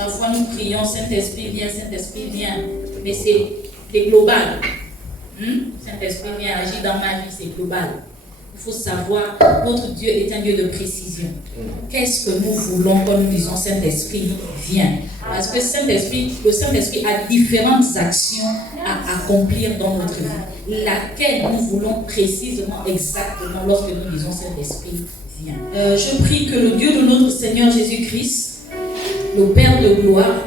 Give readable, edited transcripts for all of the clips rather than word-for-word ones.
Parfois nous prions, Saint-Esprit viens, mais c'est global. Saint-Esprit vient agir dans ma vie, c'est global. Il faut savoir, notre Dieu est un Dieu de précision. Qu'est-ce que nous voulons quand nous disons Saint-Esprit vient? Parce que le Saint-Esprit a différentes actions à accomplir dans notre vie, laquelle nous voulons précisément, exactement, lorsque nous disons Saint-Esprit vient. Je prie que le Dieu de notre Seigneur Jésus-Christ, le Père de gloire,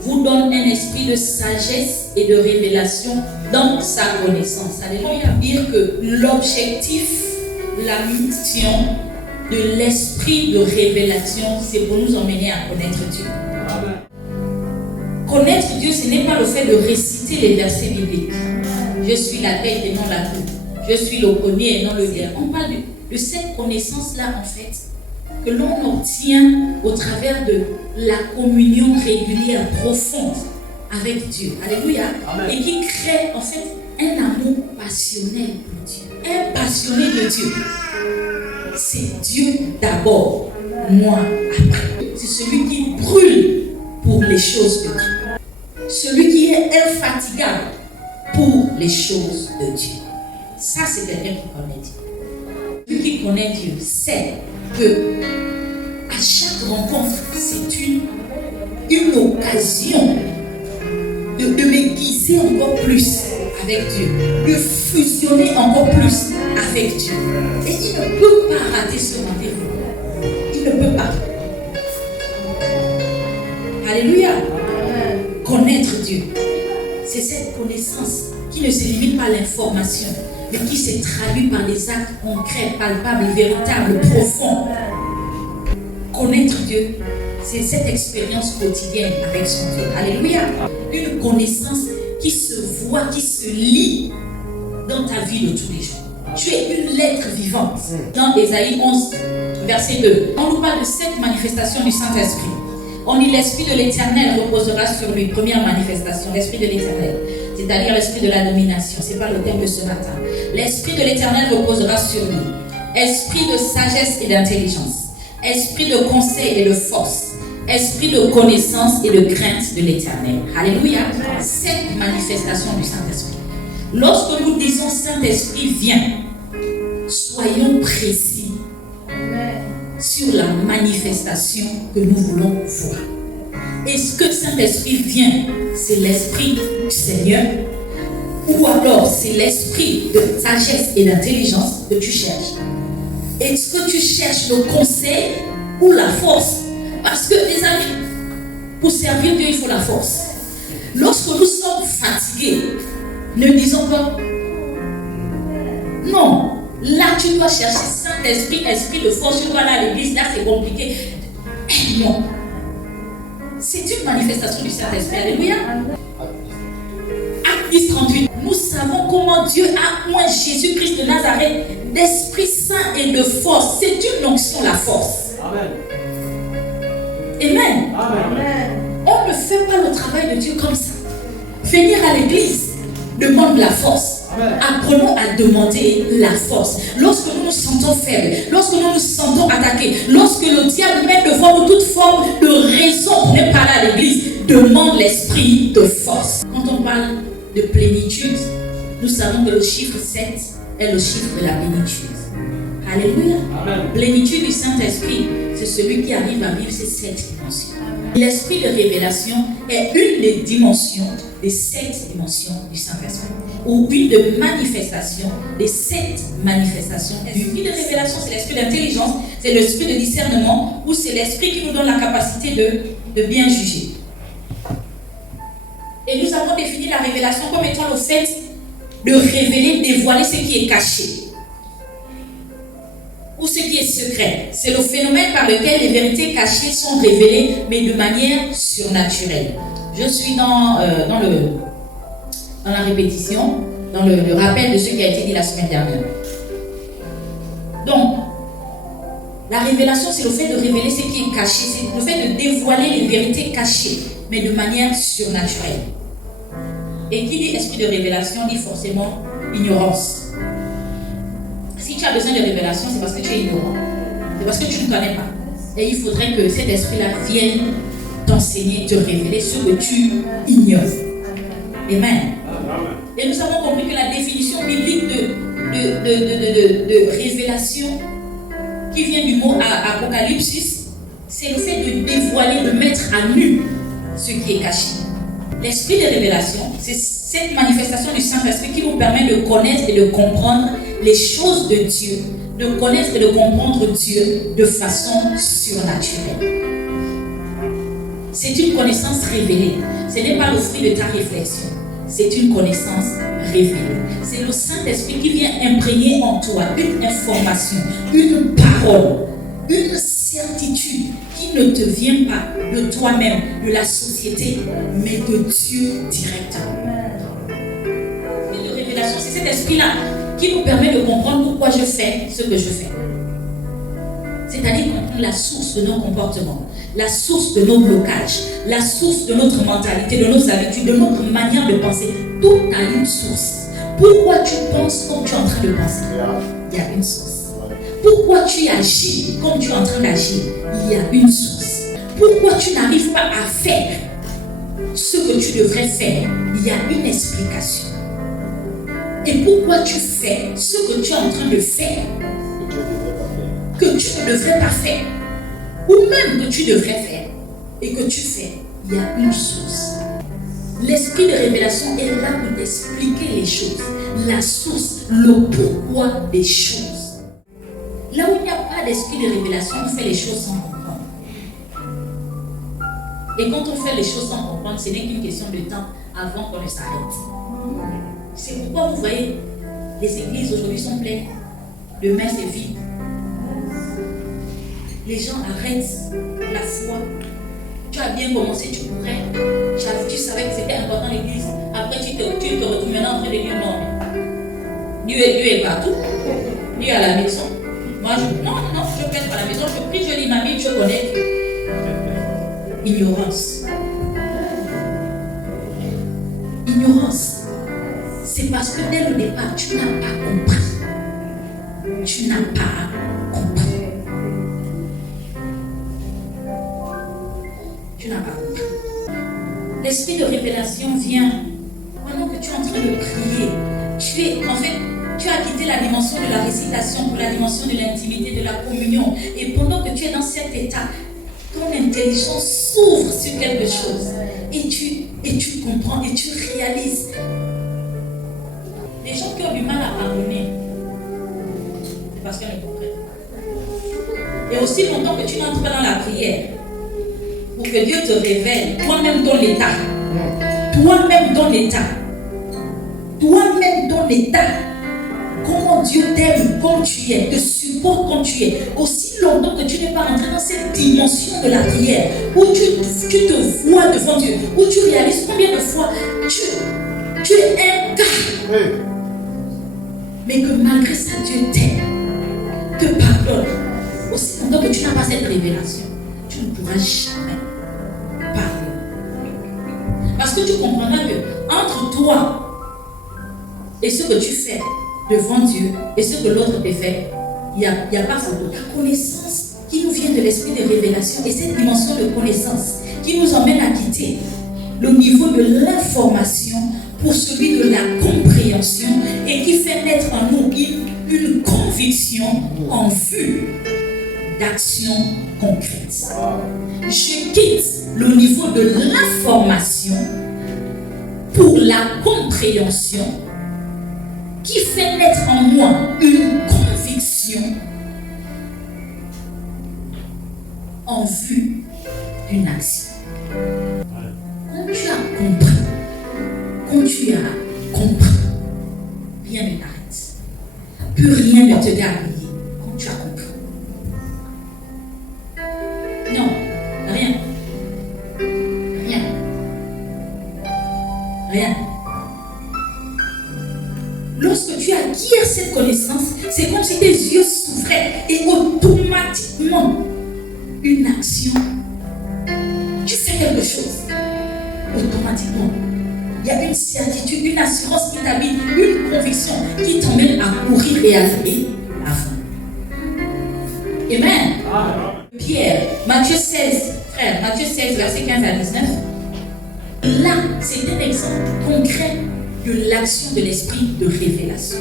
vous donne un esprit de sagesse et de révélation dans sa connaissance. Alléluia. Dire que l'objectif, la mission de l'esprit de révélation, c'est pour nous emmener à connaître Dieu. Amen. Connaître Dieu, ce n'est pas le fait de réciter les versets bibliques. Je suis la tête et non la queue. Je suis le premier et non le derrière. On parle de cette connaissance-là, en fait, que l'on obtient au travers de la communion régulière, profonde avec Dieu. Alléluia. Amen. Et qui crée, en fait, un amour passionnel pour Dieu. Un passionné de Dieu. C'est Dieu d'abord, moi après. C'est celui qui brûle pour les choses de Dieu. Celui qui est infatigable pour les choses de Dieu. Ça, c'est quelqu'un qui connaît Dieu. Celui qui connaît Dieu sait que à chaque rencontre, c'est une occasion de m'aiguiser encore plus avec Dieu, de fusionner encore plus avec Dieu. Et il ne peut pas rater ce rendez-vous. Il ne peut pas. Alléluia. Connaître Dieu, c'est cette connaissance qui ne se limite pas à l'information, mais qui se traduit par des actes concrets, palpables, véritables, profonds. Connaître Dieu, c'est cette expérience quotidienne avec son Dieu. Alléluia. Une connaissance qui se voit, qui se lit dans ta vie de tous les jours. Tu es une lettre vivante. Dans Ésaïe 11, verset 2, on nous parle de cette manifestation du Saint-Esprit. On dit l'Esprit de l'Éternel reposera sur lui. Première manifestation, l'Esprit de l'Éternel. C'est-à-dire l'Esprit de la domination. Ce n'est pas le thème de ce matin. L'Esprit de l'Éternel reposera sur lui. Esprit de sagesse et d'intelligence. Esprit de conseil et de force. Esprit de connaissance et de crainte de l'Éternel. Alléluia. Cette manifestation du Saint-Esprit. Lorsque nous disons Saint-Esprit vient, soyons précis sur la manifestation que nous voulons voir. Est-ce que Saint-Esprit vient? C'est l'Esprit du Seigneur? Ou alors c'est l'Esprit de sagesse et d'intelligence que tu cherches? Est-ce que tu cherches le conseil ou la force? Parce que, les amis, pour servir Dieu, il faut la force. Lorsque nous sommes fatigués, ne disons pas non. Là, tu dois chercher Saint-Esprit, esprit de force. Tu dois aller à l'église. Là, c'est compliqué. Non. C'est une manifestation du Saint-Esprit. Alléluia. Acte 10, 38. Nous savons comment Dieu a oint Jésus-Christ de Nazareth d'Esprit Saint et de force. C'est une onction, la force. Amen. Amen. Amen. On ne fait pas le travail de Dieu comme ça. Venir à l'église demande la force. Amen. Apprenons à demander la force. Lorsque nous nous sentons faibles, lorsque nous nous sentons attaqués, lorsque le diable met devant nous toute forme de raison pour ne pas aller à l'église, demande l'esprit de force. Quand on parle de plénitude, nous savons que le chiffre 7 est le chiffre de la plénitude. Alléluia. Amen. Plénitude du Saint-Esprit, c'est celui qui arrive à vivre ces 7 dimensions. L'esprit de révélation est une des dimensions, des 7 dimensions du Saint-Esprit. Ou une de manifestation, des 7 manifestations. L'esprit de révélation, c'est l'esprit d'intelligence, c'est l'esprit de discernement, ou c'est l'esprit qui nous donne la capacité de bien juger. Et nous avons défini la révélation comme étant le fait de révéler, dévoiler ce qui est caché. Ou ce qui est secret. C'est le phénomène par lequel les vérités cachées sont révélées, mais de manière surnaturelle. Je suis dans la répétition, dans le rappel de ce qui a été dit la semaine dernière. Donc, la révélation, c'est le fait de révéler ce qui est caché, c'est le fait de dévoiler les vérités cachées, mais de manière surnaturelle. Et qui dit esprit de révélation dit forcément ignorance. Si tu as besoin de révélation, c'est parce que tu es ignorant. C'est parce que tu ne connais pas. Et il faudrait que cet esprit-là vienne t'enseigner, te révéler ce que tu ignores. Amen. Et nous avons compris que la définition biblique de révélation qui vient du mot Apocalypse, c'est le fait de dévoiler, de mettre à nu ce qui est caché. L'esprit de révélation, c'est cette manifestation du Saint-Esprit qui nous permet de connaître et de comprendre les choses de Dieu, de connaître et de comprendre Dieu de façon surnaturelle. C'est une connaissance révélée. Ce n'est pas le fruit de ta réflexion. C'est une connaissance révélée. C'est le Saint-Esprit qui vient imprégner en toi une information, une parole, une certitude qui ne te vient pas de toi-même, de la société, mais de Dieu directement. La révélation, c'est cet esprit-là qui nous permet de comprendre pourquoi je fais ce que je fais. C'est-à-dire comprendre la source de nos comportements, la source de nos blocages, la source de notre mentalité, de nos habitudes, de notre manière de penser. Tout a une source. Pourquoi tu penses comme tu es en train de penser? Il y a une source. Pourquoi tu agis comme tu es en train d'agir? Il y a une source. Pourquoi tu n'arrives pas à faire ce que tu devrais faire? Il y a une explication. Et pourquoi tu fais ce que tu es en train de faire que tu ne devrais pas faire, ou même que tu devrais faire et que tu fais? Il y a une source. L'esprit de révélation est là pour t'expliquer les choses, la source, le pourquoi des choses. Là où il n'y a pas d'esprit de révélation, on fait les choses sans comprendre. Et quand on fait les choses sans comprendre, ce n'est qu'une question de temps avant qu'on ne s'arrête. C'est pourquoi vous voyez, les églises aujourd'hui sont pleines de messes et vides. Les gens arrêtent la foi. Tu as bien commencé, tu courais. Tu savais que c'était important l'église. Après, tu te retrouves maintenant en train de dire non. Dieu est partout. Dieu est à la maison. Moi, non, je peux être à la maison. Je prie, je lis ma Bible, je connais. Ignorance. Ignorance. C'est parce que dès le départ, tu n'as pas compris. Tu n'as pas compris. Tu n'as pas compris. L'esprit de révélation vient pendant que tu es en train de prier. Tu as quitté la dimension de la récitation pour la dimension de l'intimité, de la communion. Et pendant que tu es dans cet état, ton intelligence s'ouvre sur quelque chose. Et tu comprends et tu réalises. Les gens qui ont du mal à pardonner, c'est parce qu'ils ne comprennent. Et aussi longtemps que tu n'entres pas dans la prière, pour que Dieu te révèle toi-même ton état. Toi-même ton état. Toi-même ton état. Comment Dieu t'aime comme tu es, te supporte comme tu es. Aussi longtemps que tu n'es pas entré dans cette dimension de la prière, où tu te vois devant Dieu, où tu réalises combien de fois tu es un gars. Mais que malgré ça, Dieu t'aime, te pardonne. Aussi longtemps que tu n'as pas cette révélation, tu ne pourras jamais pardonner. Parce que tu comprendras que entre toi et ce que tu fais devant Dieu et ce que l'autre te fait, il n'y a pas photo. La connaissance qui nous vient de l'esprit de révélation et cette dimension de connaissance qui nous emmène à quitter le niveau de l'information pour celui de la compréhension et qui fait naître en nous une conviction en vue d'action concrète. Je quitte le niveau de l'information pour la compréhension qui fait naître en moi une conviction en vue d'une action. Quand tu as compris, rien ne t'arrête. Plus rien ne te dérapille quand tu as compris. Non, rien. Lorsque tu acquiers cette connaissance, c'est comme si tes yeux s'ouvraient et automatiquement, une action, tu fais quelque chose. Automatiquement, il y a une certitude, une assurance qui t'habite, une conviction qui t'emmène à courir et à aller avant. Amen. Pierre, Matthieu 16, frère, Matthieu 16, verset 15 à 19. Là, c'est un exemple concret de l'action de l'esprit de révélation.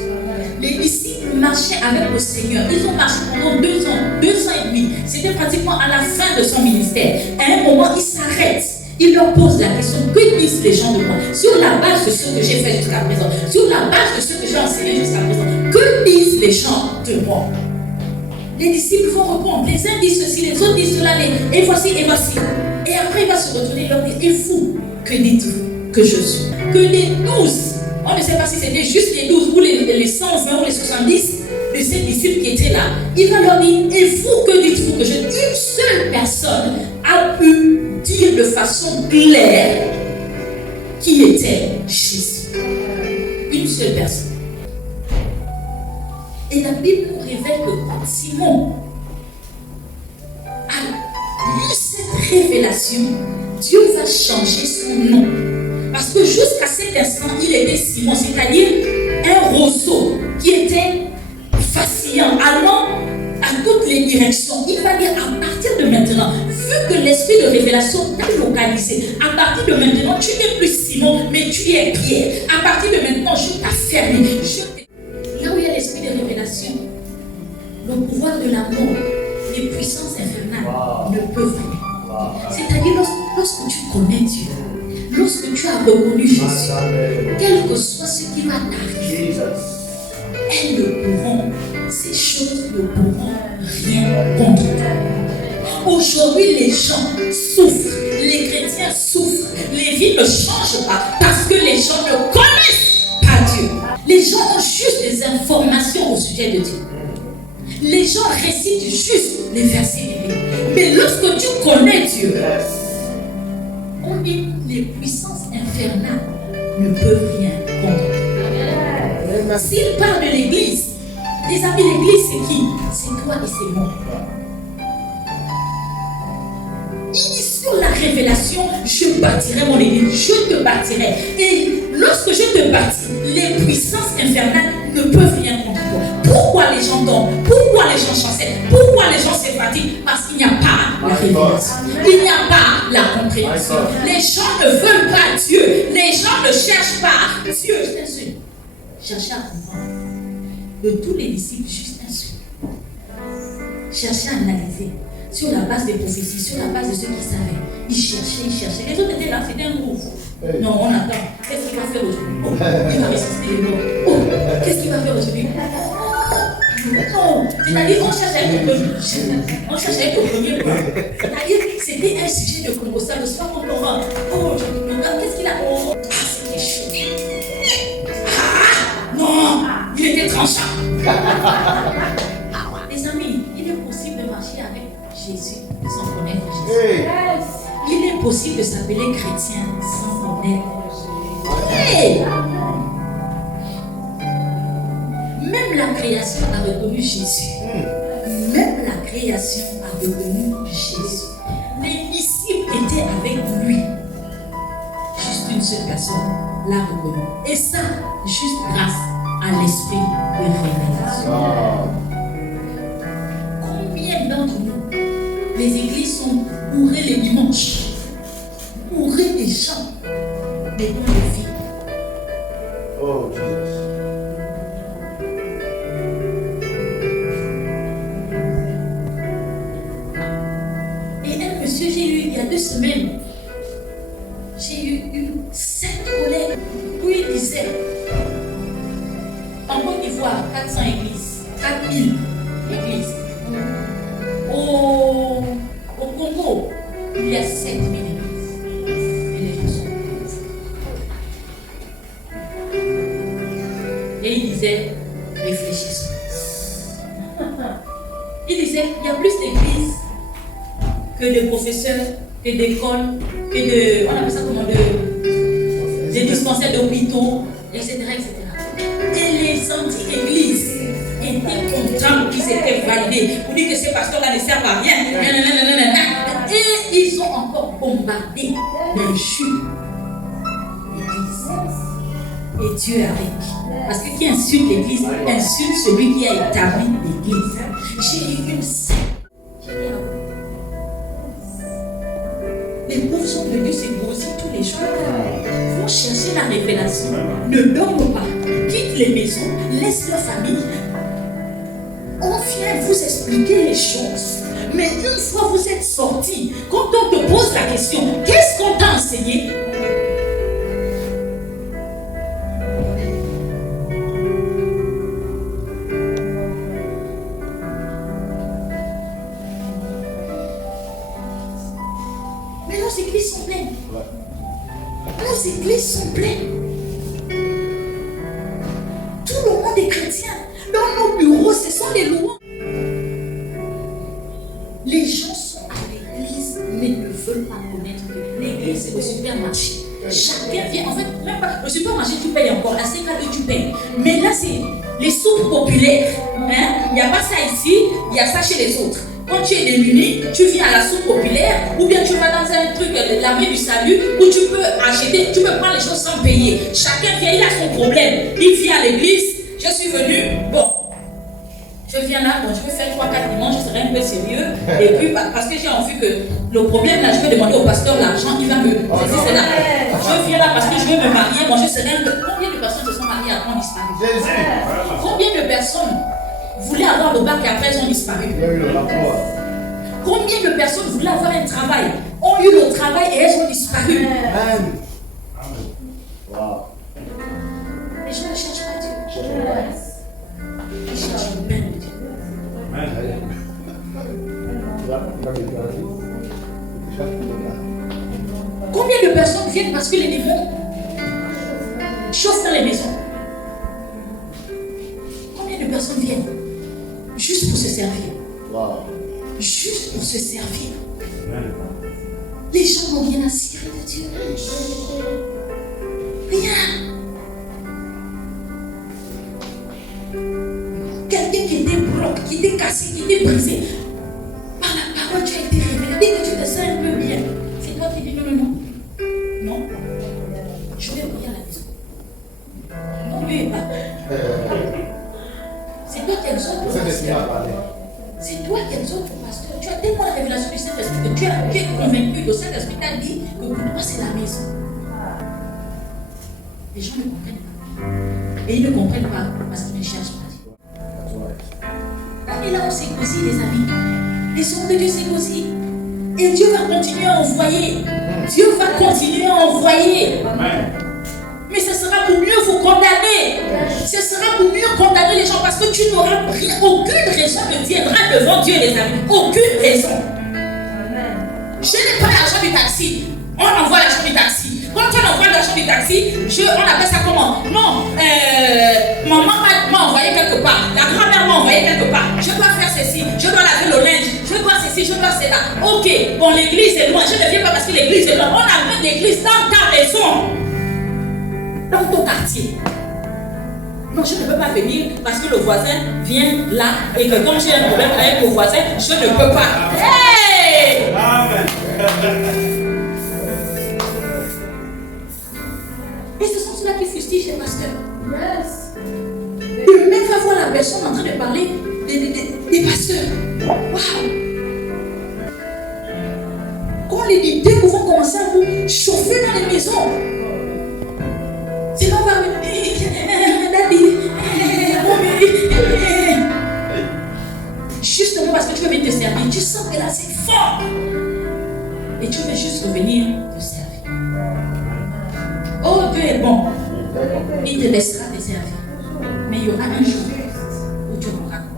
Les disciples marchaient avec le Seigneur. Ils ont marché pendant 2 ans, 2 ans et demi. C'était pratiquement à la fin de son ministère. À un moment, ils s'arrêtent. Il leur pose la question, que disent les gens de moi? Sur la base de ce que j'ai fait jusqu'à présent, sur la base de ce que j'ai enseigné jusqu'à présent, que disent les gens de moi? Les disciples vont répondre, les uns disent ceci, les autres disent cela, et voici, et voici. Et après, il va se retourner et leur dire, et vous, que dites-vous que je suis? Que les 12, on ne sait pas si c'était juste les 12 ou les 120 ou les 70 de ces disciples qui étaient là, il va leur dire, et vous, que dites-vous que je suis? Une seule personne a pu dire de façon claire qui était Jésus. Une seule personne. Et la Bible nous révèle que quand Simon a eu cette révélation, Dieu va changer son nom. Parce que jusqu'à cet instant, il était Simon, c'est-à-dire un roseau qui était vacillant, allant à toutes les directions. Il va dire à partir de maintenant, vu que l'esprit de révélation t'a localisé, à partir de maintenant, tu n'es plus Simon, mais tu es Pierre. À partir de maintenant, je t'affermis. Là où il y a l'esprit de révélation, le pouvoir de la mort, les puissances infernales ne peuvent rien. C'est-à-dire lorsque tu connais Dieu, lorsque tu as reconnu Jésus, quel que soit ce qui va t'arriver, elles ne pourront, ces choses ne pourront rien contre toi. Aujourd'hui, les gens souffrent, les chrétiens souffrent, les vies ne changent pas parce que les gens ne connaissent pas Dieu. Les gens ont juste des informations au sujet de Dieu. Les gens récitent juste les versets bibliques. Mais lorsque tu connais Dieu, on dit les puissances infernales ne peuvent rien contre toi. S'il parle de l'église, les amis, l'église c'est qui? C'est toi et c'est moi. Il dit sur la révélation, je bâtirai mon église, je te bâtirai. Et lorsque je te bâtis, les puissances infernales ne peuvent rien contre toi. Pourquoi les gens dorment? Pourquoi les gens chancellent? Pourquoi les gens se fatiguent? Parce qu'il n'y a pas la révélation. Il n'y a pas la compréhension. Les gens ne veulent pas Dieu. Les gens ne cherchent pas Dieu. Juste un seul. Cherchez à comprendre. De tous les disciples, juste un seul. Cherchez à analyser. Sur la base des prophéties, sur la base de ceux qui savaient. Ils cherchaient. Les autres étaient là, c'était un groupe. Non, on attend. Qu'est-ce qu'il va faire aujourd'hui? Oh, il va ressusciter les morts. Oh, qu'est-ce qu'il va faire aujourd'hui? Non, c'est-à-dire on cherche à être au premier. On cherche à être au premier plan. C'est-à-dire c'était un sujet de conversation. Le soir, on tombe. Oh, qu'est-ce qu'il a? Oh, c'était chaud. Ah, non, il était tranchant. Les amis, il est possible de marcher avec Jésus sans connaître Jésus. Il est possible de s'appeler chrétien sans connaître Jésus. Hey! Même la création a reconnu Jésus. Même la création a reconnu Jésus. Les disciples étaient avec lui. Juste une seule personne l'a reconnu. Et ça, juste grâce à l'esprit de révélation. Combien d'entre nous, les églises sont bourrées les dimanches, bourrées des chants, des dons de vie. Oh, Jesus. J'ai eu il y a 2 semaines, j'ai eu une secte collègue où il disait en Côte d'Ivoire 400 églises, 4000 églises. Au Congo, il y a 7000 églises. Et les gens sont pauvres. Et il disait, réfléchissons. Il disait, il y a plus d'églises que de professeurs, que d'écoles, que de, on appelle ça comment, des dispensaires d'hôpitaux, etc., etc. Et les anti-églises étaient contents qu'ils étaient validés pour dire que ces pasteurs-là ne servent à rien. Et ils ont encore bombardé l'injure l'église. Et Dieu avec. Parce que qui insulte l'église, insulte celui qui a établi l'église. J'ai eu une secte. de Dieu se grossit tous les jours. Vont chercher la révélation. Ne dorment pas. Quitte les maisons. Laisse leur famille. On vient vous expliquer les choses. Mais une fois vous êtes sortis, quand on te pose la question, qu'est-ce qu'on t'a enseigné? Mais nos églises sont pleines. Nos églises sont pleines. Tout le monde est chrétien. Dans nos bureaux, ce sont des louanges. Les gens sont à l'église, mais ne veulent pas connaître que l'église c'est le supermarché. Chacun vient, en fait, même pas, le supermarché tu payes encore, la CK2 tu payes. Mais là c'est les soupes populaires. Il n'y a pas ça ici, il y a ça chez les autres. Quand tu es démuni, tu viens à la soupe populaire, ou bien tu vas dans un truc, la main du salut, où tu peux acheter, tu peux prendre les choses sans payer. Chacun vient, il a son problème. Il vient à l'église, je suis venu, bon. Je viens là, bon, je vais faire 3-4 dimanches, je serai un peu sérieux. Et puis, parce que j'ai envie que le problème là, je vais demander au pasteur l'argent, il va me. C'est là. Je viens là parce que je veux me marier, bon, je serai un peu. Combien de personnes se sont mariées après ont disparu? Combien de personnes voulaient avoir le bac et après elles ont disparu? Combien de personnes voulaient avoir un travail, ont eu le travail et elles ont disparu? Les gens ne cherchent pas Dieu. Ils cherchent le bien de Dieu. Combien de personnes viennent parce que les démons chauffent dans les maisons? Combien de personnes viennent juste pour se servir? Juste pour se servir. Les gens n'ont rien à cirer de Dieu. Rien. Quelqu'un qui était bloqué, qui était cassé, qui était brisé. Par la parole, tu as été révélé. Dès que tu te sens un peu bien, c'est toi qui dis non. Non. Je vais prier à la maison. Non, Dieu n'est pas. C'est toi qui exhortes le pasteur. C'est toi qui exhortes le pasteur. Tu as tellement la révélation du Saint-Esprit que tu es convaincu. Le Saint-Esprit t'a dit que pour toi c'est la maison. Les gens ne comprennent pas. Et ils ne comprennent pas parce qu'ils ne cherchent pas. On est là, on s'écosie, les amis. Les hommes de Dieu s'écosient. Et Dieu va continuer à envoyer. Dieu va continuer à envoyer. Mais ce sera pour mieux vous condamner. Ce sera pour mieux condamner les gens parce que tu n'auras aucune raison de tiendra devant Dieu, les amis. Aucune raison. Je n'ai pas l'argent du taxi. On envoie l'argent du taxi. Quand on envoie l'argent du taxi, on appelle ça comment? Non, maman m'a envoyé quelque part. La grand-mère m'a envoyé quelque part. Je dois faire ceci. Je dois laver le linge. Je dois ceci. Je dois cela. Ok, bon, l'église est loin. Je ne viens pas parce que l'église est loin. On amène l'église dans ta maison. Dans ton quartier. Non, je ne peux pas venir parce que le voisin vient là et que quand j'ai un problème avec le voisin, je ne peux pas. Hey! Amen. Et ce sont ceux-là qui fustigent les pasteurs. Yes. Le mec va voir la personne en train de parler des pasteurs. Waouh! Quand les leaders vont commencer à vous chauffer dans les maisons, c'est là on va justement parce que tu veux venir te servir, tu sens que là c'est fort et tu veux juste revenir te servir. Oh, Dieu est bon, il te laissera te servir, mais il y aura un jour où tu rendras compte.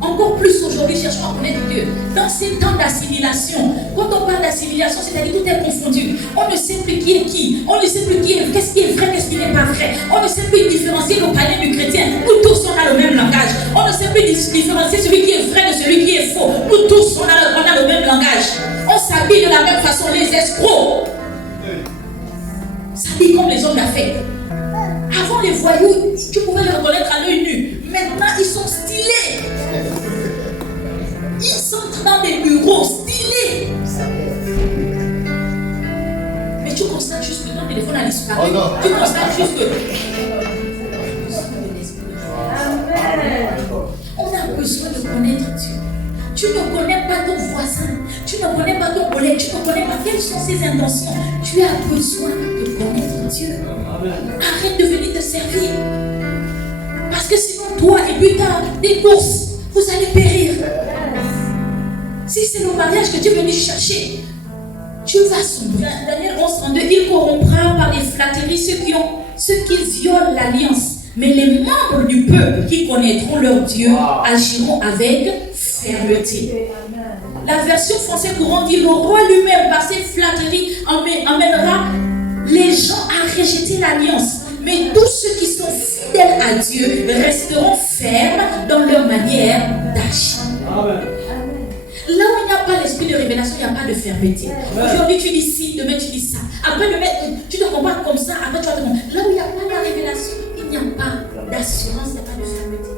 Encore plus aujourd'hui, cherchons à connaître Dieu. Dans ces temps d'assimilation, quand on parle d'assimilation, c'est-à-dire tout est confondu. On ne sait plus qui est qui. On ne sait plus qu'est-ce qui est vrai, qu'est-ce qui n'est pas vrai. On ne sait plus différencier le païen du chrétien. Nous tous, on a le même langage. On ne sait plus différencier celui qui est vrai de celui qui est faux. Nous tous, on a le même langage. On s'habille de la même façon, les escrocs s'habillent comme les hommes d'affaires. Avant, les voyous, tu pouvais les reconnaître à l'œil nu. Maintenant, ils sont stylés. Ils sont dans des bureaux stylés. Mais tu constates juste que ton téléphone a disparu. Tu constates juste que... On a besoin de connaître Dieu. Tu ne connais pas ton voisin, tu ne connais pas ton collègue, tu ne connais pas quelles sont ses intentions. Tu as besoin de connaître Dieu. Arrête de venir te servir. Parce que sinon, toi et plus tard, des courses, vous allez périr. Si c'est le mariage que tu es venu chercher, tu vas sombrer. Daniel 11:32, il corrompra par les flatteries ceux qui violent l'alliance. Mais les membres du peuple qui connaîtront leur Dieu agiront avec fermeté. La version française courante dit: le roi lui-même, par ses flatteries, emmènera les gens à rejeter l'alliance. Mais tous ceux qui sont fidèles à Dieu resteront fermes dans leur manière d'agir. Là où il n'y a pas l'esprit de révélation, il n'y a pas de fermeté. Aujourd'hui tu dis ci, demain tu dis ça. Après tu te compares comme ça, après tu vas te comparer. Là où il n'y a pas de révélation, il n'y a pas d'assurance, il n'y a pas de fermeté.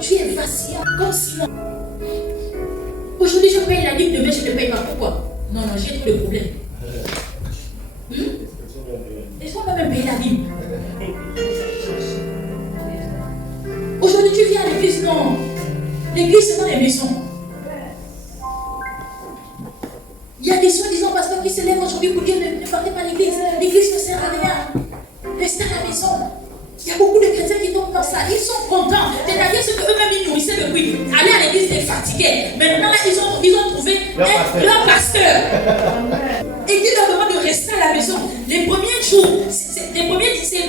Tu es vacillant comme Simon. Aujourd'hui je paye la dîme, demain je ne paye pas. Pourquoi? Non, j'ai trop de problèmes. Les gens vont même payer la dîme. Aujourd'hui tu viens à l'église, non. L'église c'est dans les maisons. Il y a des soi-disant pasteurs qui se lèvent aujourd'hui pour dire ne partez pas à l'église. L'église ne sert à rien. Restez à la maison. Il y a beaucoup de chrétiens qui tombent dans ça. Ils sont contents. C'est-à-dire ce qu'eux-mêmes ils nourrissaient depuis. Aller à l'église, ils fatiguaient. Maintenant, ils ont trouvé leur pasteur. Et qui leur demande de rester à la maison. Les premiers jours, c'est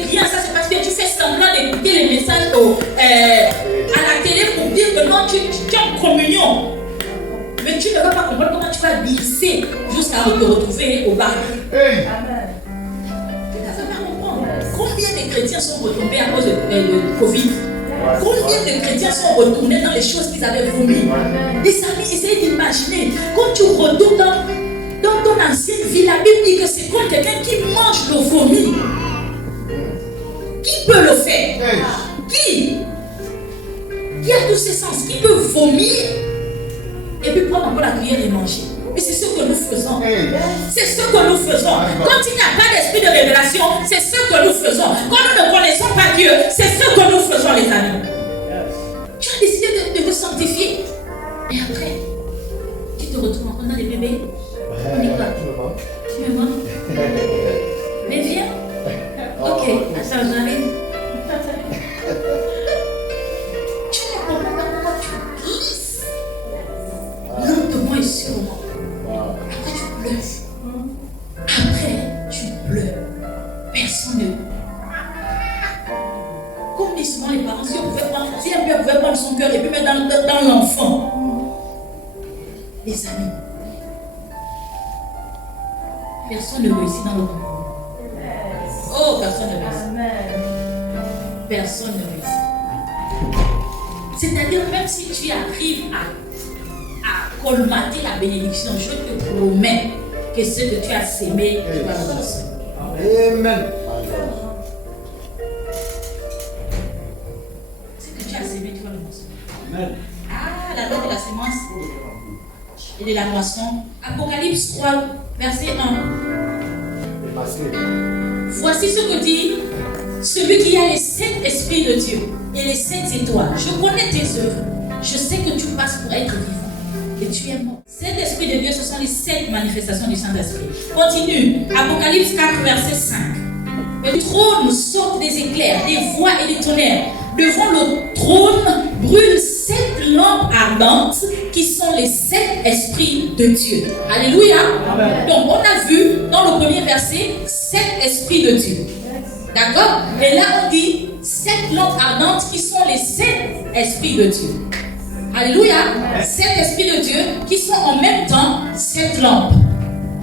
bien ça, c'est parce que tu fais semblant d'écouter les messages à la télé pour dire que non, tu es en communion. Mais tu ne vas pas comprendre comment tu vas glisser jusqu'à te retrouver au bar. Hey. Amen. Tu ne vas pas comprendre. Combien de chrétiens sont retombés à cause de Covid? Combien de chrétiens sont retournés dans les choses qu'ils avaient vomi? Les amis, essayez d'imaginer. Quand tu retournes dans ton ancienne vie, la Bible dit que c'est comme quelqu'un qui mange le vomi. Qui peut le faire? Hey. Qui a tous ses sens? Qui peut vomir? Et puis prendre encore la cuillère et manger. Et c'est ce que nous faisons. C'est ce que nous faisons. Quand il n'y a pas d'esprit de révélation, c'est ce que nous faisons. Quand nous ne connaissons pas Dieu, c'est ce que nous faisons, les amis. Tu as décidé de te sanctifier. Et après, tu te retrouves encore dans les bébés. On dit quoi? Tu me vois? Mais viens. Ok, attends, j'arrive. Tu ne comprends pas pourquoi tu glisses. Lentement et sûrement. Après, tu pleures. Personne ne. Comme disent souvent les parents, si un père pouvait prendre son cœur et puis mettre dans l'enfant. Les amis, personne ne réussit dans le monde. Oh, personne ne réussit. Personne ne réussit. C'est-à-dire, même si tu arrives à colmater la bénédiction, je te promets que ce que tu as sémé, tu vas le recevoir. Amen. Ce que tu as sémé, tu vas le recevoir. Ah, la loi de la sémence et de la moisson. Apocalypse 3, verset 1. Voici ce que dit celui qui a les 7 esprits de Dieu et les 7 étoiles. Je connais tes œuvres. Je sais que tu passes pour être vivant et tu es mort. 7 esprits de Dieu, ce sont les 7 manifestations du Saint-Esprit. Continue. Apocalypse 4, verset 5. Le trône sort des éclairs, des voix et des tonnerres. Devant le trône brûlent 7 lampes ardentes qui sont les 7 esprits de Dieu. Alléluia. Amen. Donc on a vu dans le premier verset 7 esprits de Dieu. D'accord? Et là on dit 7 lampes ardentes qui sont les 7 esprits de Dieu. Alléluia. 7 esprits de Dieu qui sont en même temps 7 lampes.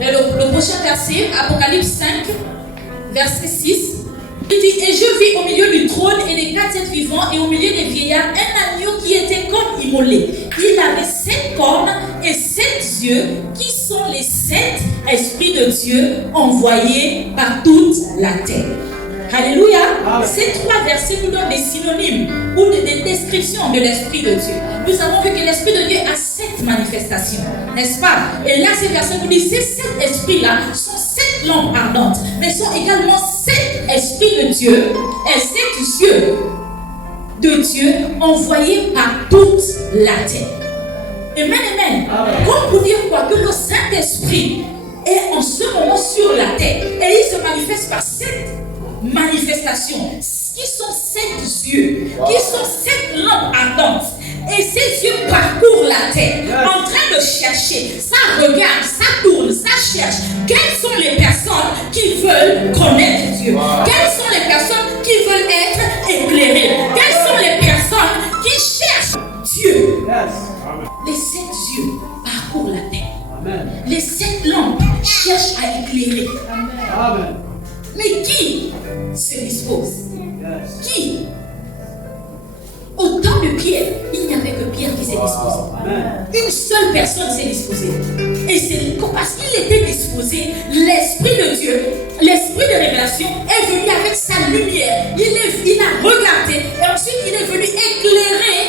Et le prochain verset, Apocalypse 5, verset 6. Il dit: et je vis au milieu du trône et des 4 êtres vivants et au milieu des vieillards un agneau qui était comme immolé. Il avait 7 cornes et 7 yeux qui sont les 7 esprits de Dieu envoyés par toute la terre. Alléluia. Ces 3 versets nous donnent des synonymes ou des descriptions de l'Esprit de Dieu. Nous avons vu que l'Esprit de Dieu a 7 manifestations, n'est-ce pas? Et là, ces versets nous disent que ces 7 esprits-là sont 7 lampes ardentes, mais sont également 7 esprits de Dieu et 7 yeux de Dieu envoyés par toute la terre. Amen, amen. Comme pour dire quoi? Que le Saint-Esprit est en ce moment sur la terre. Et il se manifeste par 7 manifestations. Qui sont 7 yeux. Qui sont 7 lampes ardentes. Et ces yeux parcourent la terre. En train de chercher. Ça regarde, ça tourne, ça cherche. Quelles sont les personnes qui veulent connaître Dieu? Quelles sont les personnes qui veulent être éclairées? Quelles sont les personnes qui cherchent Dieu? Les 7 yeux parcourent la terre. Amen. Les 7 lampes cherchent à éclairer. Amen. Mais qui se dispose? Qui? Au temps de Pierre, il n'y avait que Pierre qui s'est disposé. Une seule personne s'est disposée. Et c'est parce qu'il était disposé, l'Esprit de Dieu, l'Esprit de révélation est venu avec sa lumière. Il a regardé et ensuite il est venu éclairer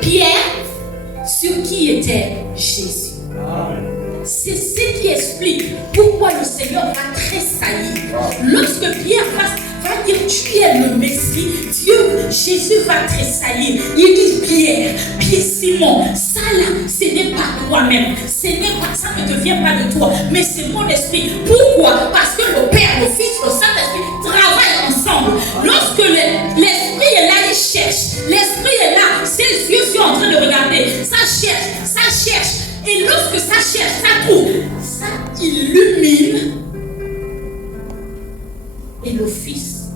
Pierre sur qui était Jésus. C'est ce qui explique pourquoi le Seigneur va tressaillir. Lorsque Pierre va dire tu es le Messie, Jésus va tressaillir. Il dit Pierre, Simon, ça là, ce n'est pas toi-même. Ce n'est pas ça, ne te vient pas de toi, mais c'est mon esprit. Pourquoi? Parce que le Père, le Fils, le Saint-Esprit travaillent ensemble. Lorsque l'Esprit est là, il cherche. L'Esprit est là, ses yeux sont en train de regarder. Ça cherche. Et lorsque ça cherche, ça trouve, ça illumine. Et le Fils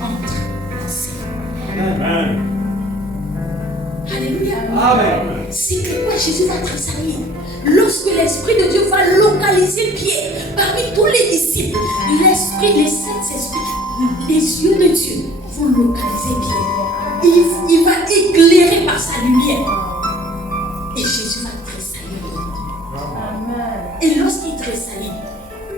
entre en scène. Amen. Alléluia. Amen. C'est pourquoi Jésus va tressaillir. Lorsque l'Esprit de Dieu va localiser Pierre parmi tous les disciples, l'Esprit, les 7 esprits, les yeux de Dieu vont localiser Pierre. Il va éclairer par sa lumière. Et Jésus va tressaillir. Et lorsqu'il tressaillit,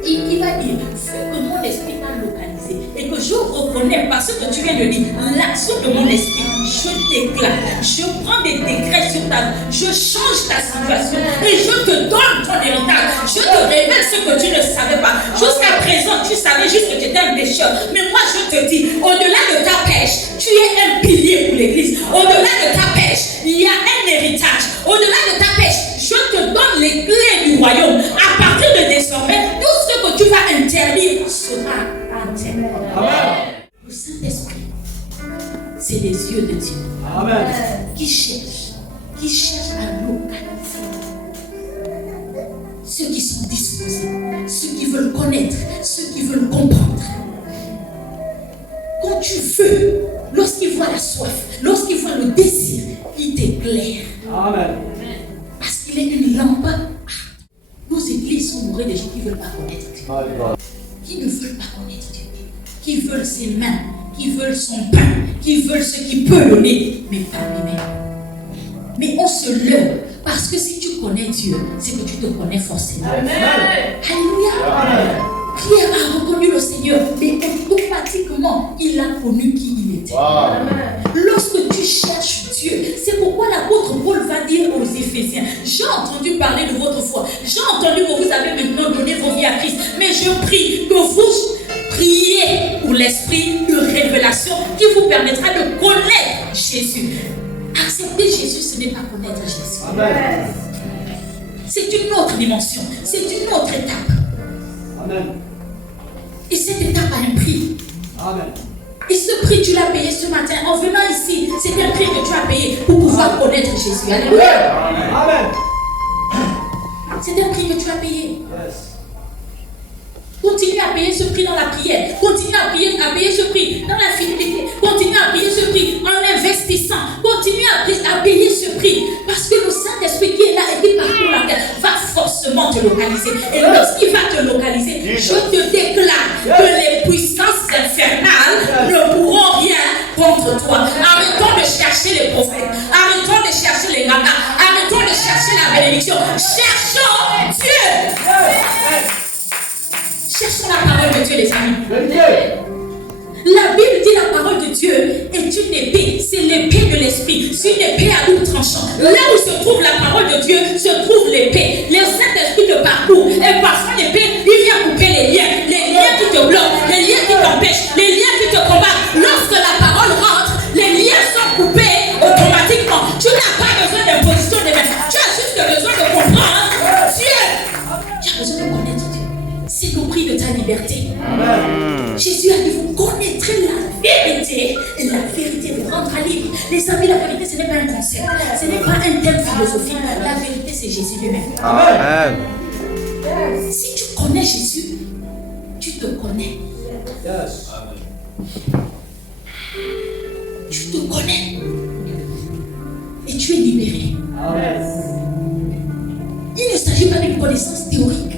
il va dire, vu que mon esprit m'a localisé et que je reconnais par ce que tu viens de dire, l'action de mon esprit, je déclare, je prends des décrets sur ta vie, je change ta situation et je te donne ton héritage, je te révèle ce que tu ne savais pas. Jusqu'à présent, tu savais juste que tu étais un pécheur, mais moi je te dis, au-delà de ta pêche, tu es un pilier pour l'église. Au-delà de ta pêche, il y a un héritage. Au-delà de ta pêche, je te donne les clés du royaume. À partir de désormais, tout ce que tu vas interdire sera interdit. Le Saint-Esprit, c'est les yeux de Dieu. Amen. Qui cherchent à localiser ceux qui sont disposés, ceux qui veulent connaître, ceux qui veulent comprendre. Quand tu veux, lorsqu'il voit la soif, lorsqu'il voit le désir, il t'éclaire. Amen. Parce qu'il est une lampe. Nos églises sont bourrées de gens qui ne veulent pas connaître Dieu. Qui ne veulent pas connaître Dieu. Qui veulent ses mains, qui veulent son pain, qui veulent ce qu'il peut donner, mais pas lui-même. Mais on se leurre, parce que si tu connais Dieu, c'est que tu te connais forcément. Amen. Alléluia. Amen. Pierre a reconnu le Seigneur, mais automatiquement, il a connu qui il était. Wow. Lorsque tu cherches Dieu, c'est pourquoi l'apôtre Paul va dire aux Éphésiens, j'ai entendu parler de votre foi, j'ai entendu que vous avez maintenant donné vos vies à Christ, mais je prie que vous priez pour l'esprit de révélation qui vous permettra de connaître Jésus. Accepter Jésus, ce n'est pas connaître Jésus. Amen. C'est une autre dimension, c'est une autre étape. Amen. Et cette étape a un prix. Amen. Et ce prix, tu l'as payé ce matin. En venant ici, c'est un prix que tu as payé pour pouvoir connaître Jésus. Alléluia. Amen. C'est un prix que tu as payé. Yes. Continue à payer ce prix dans la prière. Continue à payer ce prix dans la fidélité. Continue à payer ce prix en investissant. Continue à payer ce prix. Parce que le Saint-Esprit qui est là et qui parcourt la terre va forcément te localiser. Et lorsqu'il va te localiser, je te déclare que les puissances infernales ne pourront rien contre toi. Arrêtons de chercher les prophètes. Arrêtons de chercher les rabbins. Arrêtons de chercher la bénédiction. Cherchons Dieu. Cherchons la parole de Dieu, les amis. La Bible dit la parole de Dieu est une épée. C'est l'épée de l'esprit. C'est une épée à double tranchant. Là où se trouve la parole de Dieu, se trouve l'épée. Le Saint-Esprit te parcourt. Et parfois l'épée, il vient couper les liens qui te bloquent, les liens qui t'empêchent, les liens qui te combattent. Lorsque la parole rentre, les liens sont coupés automatiquement. Tu n'as pas besoin d'imposition de main. de ta liberté. Amen. Jésus a dit, vous connaîtrez la vérité et la vérité vous rendra libre. Les amis, la vérité, ce n'est pas un concept. Ce n'est pas un thème philosophique. La vérité, c'est Jésus lui-même. Amen. Si tu connais Jésus, tu te connais. Yes. Tu te connais. Et tu es libéré. Amen. Il ne s'agit pas d'une connaissance théorique.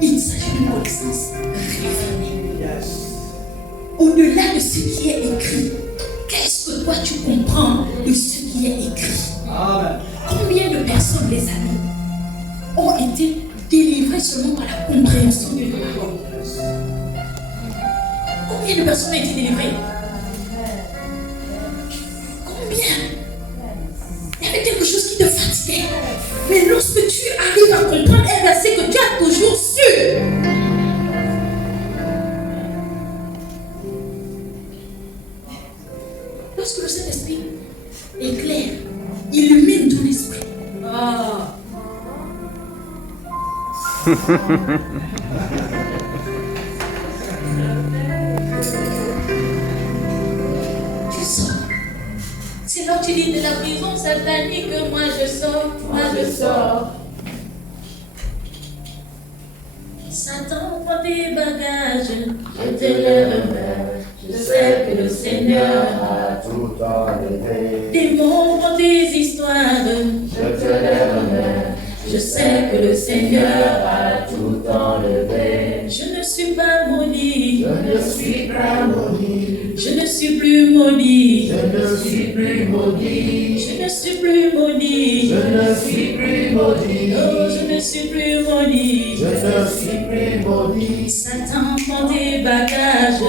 Il s'agit d'une connaissance révélée. Yes. Au-delà de ce qui est écrit, qu'est-ce que toi tu comprends de ce qui est écrit? Amen. Combien de personnes, les amis, ont été délivrées seulement par la compréhension de la parole? Combien de personnes ont été délivrées? Combien? Il y avait quelque chose qui te fatiguait. Mais lorsque tu arrives à comprendre un verset que tu as toujours su, lorsque le Saint-Esprit éclaire, illumine ton esprit. Tu sors. Sinon tu dis de la prison satanique, moi je sors, moi je sors. Satan, prends tes bagages, je te les remets. Je sais que le Seigneur a Tout enlevé. démons, prends tes histoires, Je te les remets. je sais que le Seigneur a Tout enlevé. Je ne suis pas maudit, Je ne suis pas maudit. je ne suis plus maudit, Je ne suis plus maudit. je ne suis plus maudit, Je ne suis plus maudit. oh je ne suis plus maudit. Je ne suis plus maudit. Satan, prends tes bagages,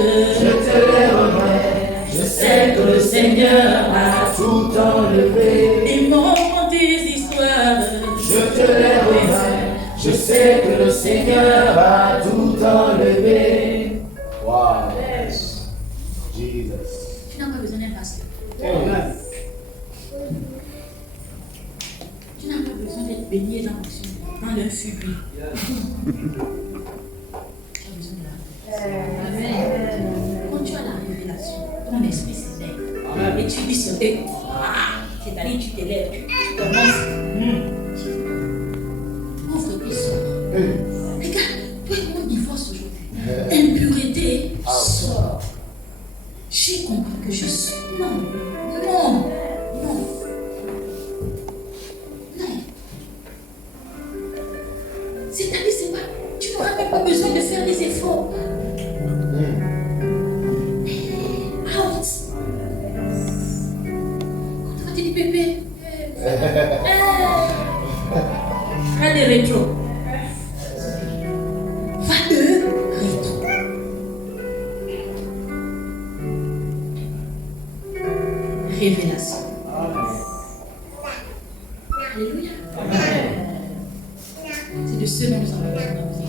Je te les remets. Je sais que le Seigneur a tout enlevé. démons, prends tes histoires, Je te les remets. Je sais que le Seigneur a tout enlevé. Wow. Jesus. tu n'as pas besoin d'un pasteur, Amen. tu n'as pas besoin d'être baigné dans le fubi. Tu as besoin de la révélation. Quand tu as la révélation, ton esprit s'élève. Et tu dis sauter. C'est-à-dire tu t'élèves, tu commences. Ouvre tes sors. Regarde, toi et moi divorce aujourd'hui. Impureté, sort. J'ai compris que je suis. Non. C'est-à-dire, c'est pas. Tu n'auras même pas besoin de faire des efforts. Out. Quand tu dis bébé, va de rétro. Va de rétro. Révélation. Alléluia. C'est de ce dont nous avons besoin.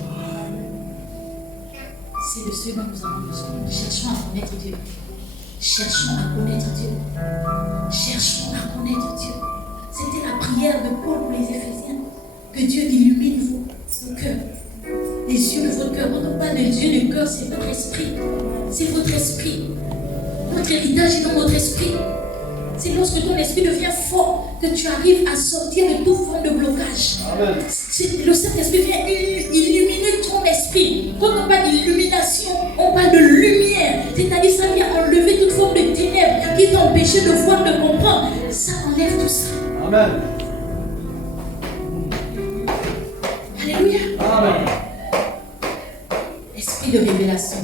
C'est de ce dont nous avons besoin. Cherchons à connaître Dieu. Cherchons à connaître Dieu. Cherchons à connaître Dieu. C'était la prière de Paul pour les Éphésiens. Que Dieu illumine vos cœurs. Les yeux de votre cœur. Quand on parle de Dieu, le cœur, c'est votre esprit. C'est votre esprit. Votre héritage est dans votre esprit. C'est lorsque ton esprit devient fort que tu arrives à sortir de toute forme de blocage. Le Saint-Esprit vient illuminer ton esprit. Quand on parle d'illumination, on parle de lumière. C'est-à-dire ça vient enlever toute forme de ténèbres qui t'empêchait de voir, de comprendre. Ça enlève tout ça. Amen. Alléluia. Amen. Esprit de révélation.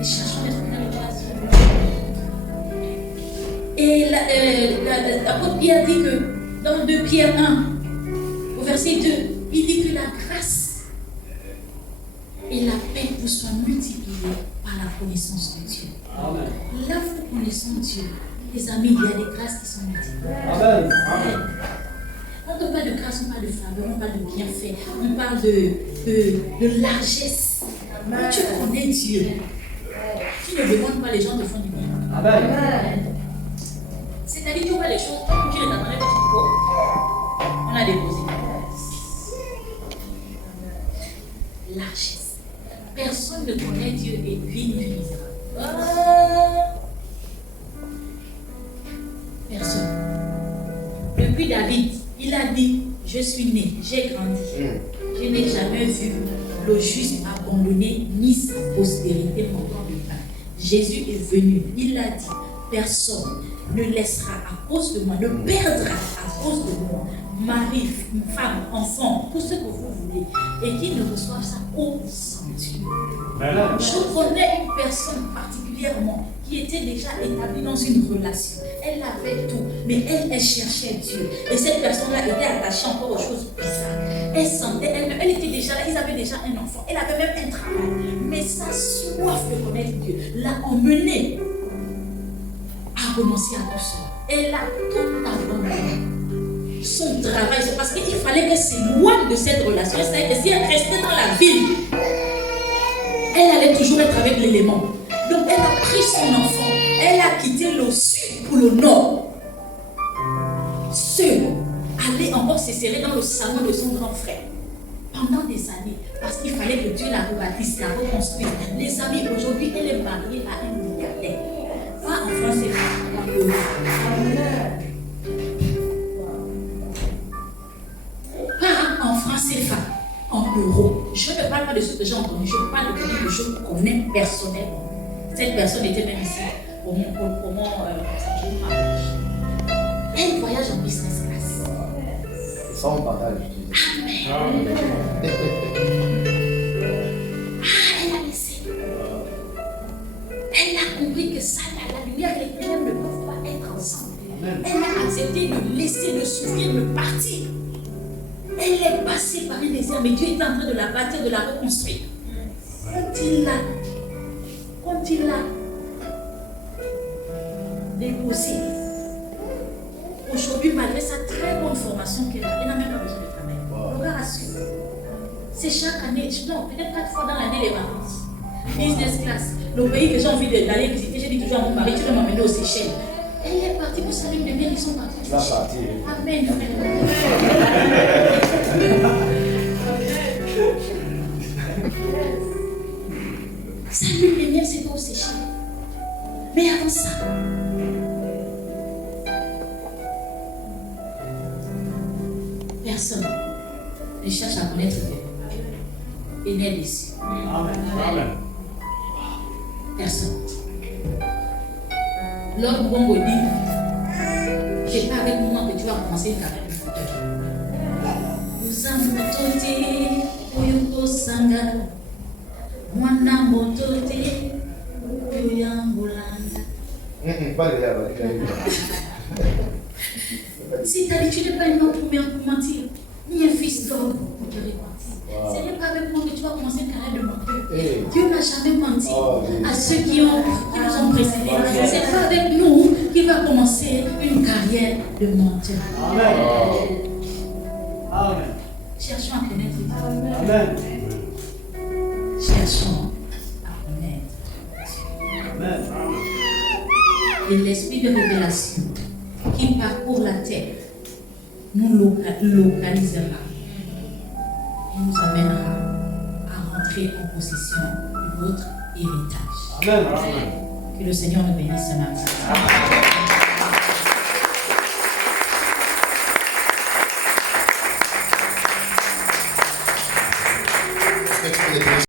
Et cherchons l'esprit de révélation. Et l'apôtre Pierre dit que dans 2 Pierre 1, au verset 2, il dit que la grâce et la paix vous soient multipliées par la connaissance de Dieu. Amen. Là où nous connaissons Dieu, les amis, il y a des grâces qui sont multipliées. Amen. Quand on parle de grâce, on parle de faveur, on parle de bienfait, on parle de largesse. Quand tu connais Dieu, tu ne demandes pas, les gens te font du bien. Amen. C'est-à-dire que tu vois les choses comme tu les attendais dans ton corps. On a déposé. Largesse. Personne ne connaît Dieu et vit misérable. Personne. Depuis David, il a dit, je suis né, j'ai grandi. Je n'ai jamais vu le juste abandonné ni sa postérité manquant de pain. Jésus est venu, il a dit, personne ne laissera à cause de moi, ne perdra à cause de moi, mari, femme, enfant, tout ce que vous voulez, et qui ne reçoivent ça au sanctuaire. Je connais une personne particulièrement qui était déjà établie dans une relation. Elle avait tout, mais elle cherchait Dieu. Et cette personne-là était attachée encore aux choses bizarres. Elle sentait, elle était déjà là, ils avaient déjà un enfant, elle avait même un travail. Mais sa soif de connaître Dieu l'a emmenée à renoncer à tout ça. Elle a tout abandonné. Son travail, c'est parce qu'il fallait qu'elle s'éloigne de cette relation. Elle savait que si elle restait dans la ville, elle allait toujours être avec l'élément. Donc elle a pris son enfant, elle a quitté le sud pour le nord. Seule, aller encore se serrer dans le salon de son grand frère. Pendant des années, parce qu'il fallait que Dieu la rebâtisse, la reconstruise. Les amis, aujourd'hui, elle est mariée à un milliardaire. Pas en France, c'est en Europe. Pas en France, c'est en euros. Je ne parle pas de ce que j'ai entendu, je parle de quelque chose que je connais personnellement. Cette personne était même ici pour mon elle voyage en business class. Ça, on partage. Amen. Elle a laissé. Elle a compris que ça, la lumière et les ténèbres ne peuvent pas être ensemble. Elle a accepté de laisser, de souffrir, de partir. Elle est passée par un désert, mais Dieu est en train de la bâtir, de la reconstruire. Quand il l'a déposé, aujourd'hui, malgré sa très bonne formation qu'elle a, elle n'a même pas besoin de travailler. Regarde à suivre. C'est chaque année, non, peut-être 4 fois dans l'année les vacances. Business class. Le pays que j'ai envie d'aller visiter, j'ai dit toujours à mon mari, tu dois m'emmener aux Seychelles. Elle est partie pour sa lune de miel, ils sont partis. Tu vas partir. Amen. Sa lune de miel, c'est aux Seychelles. Mais avant ça, personne ne cherche à connaître Dieu. Et n'est ici. Amen. Personne. L'homme Bongo dit, c'est pas avec moi que tu vas commencer une carrière de monteur. Nous avons toté, Oyoko Sanga, Mwana Motote, Oyambolanda. Pas les gars, Si tu n'es pas une homme pour mentir, ni un fils d'homme pour te repentir. Ce n'est pas avec moi que tu vas commencer une carrière de menteur. Dieu n'a jamais menti à ceux qui nous ont précédés. Ce n'est pas avec nous qu'il va commencer une carrière de menteur. Amen. Amen. Cherchons à connaître Dieu. Amen. Cherchons à connaître. Amen. Et l'esprit de révélation qui parcourt la terre nous localisera et nous amènera à rentrer en possession de notre héritage. Amen. Que le Seigneur nous bénisse ce matin.